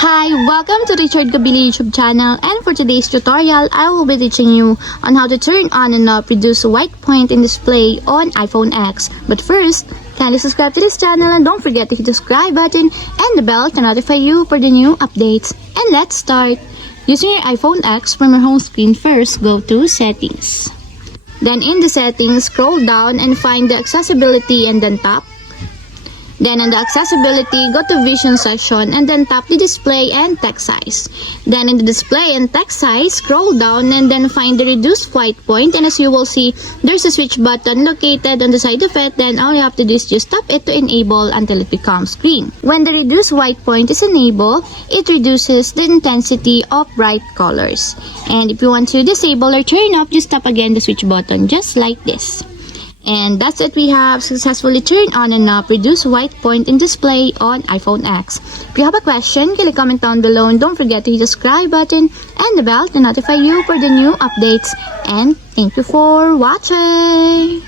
Hi, welcome to Richard Gabili YouTube channel, and for today's tutorial, I will be teaching you on how to turn on and off reduce white point in display on iPhone X. But first, kindly subscribe to this channel and don't forget to hit the subscribe button and the bell to notify you for the new updates. And let's start. Using your iPhone X, from your home screen first, go to Settings. Then in the settings, scroll down and find the accessibility and then tap. Then in the accessibility, go to vision section and then tap the display and text size. Then in the display and text size, scroll down and then find the reduce white point, and as you will see, there's a switch button located on the side of it. Then all you have to do is just tap it to enable until it becomes green. When the reduce white point is enabled, it reduces the intensity of bright colors. And if you want to disable or turn off, just tap again the switch button just like this. And that's it, we have successfully turned on and off reduce white point in display on iPhone X. If you have a question, kindly comment down below and don't forget to hit the subscribe button and the bell to notify you for the new updates. And thank you for watching!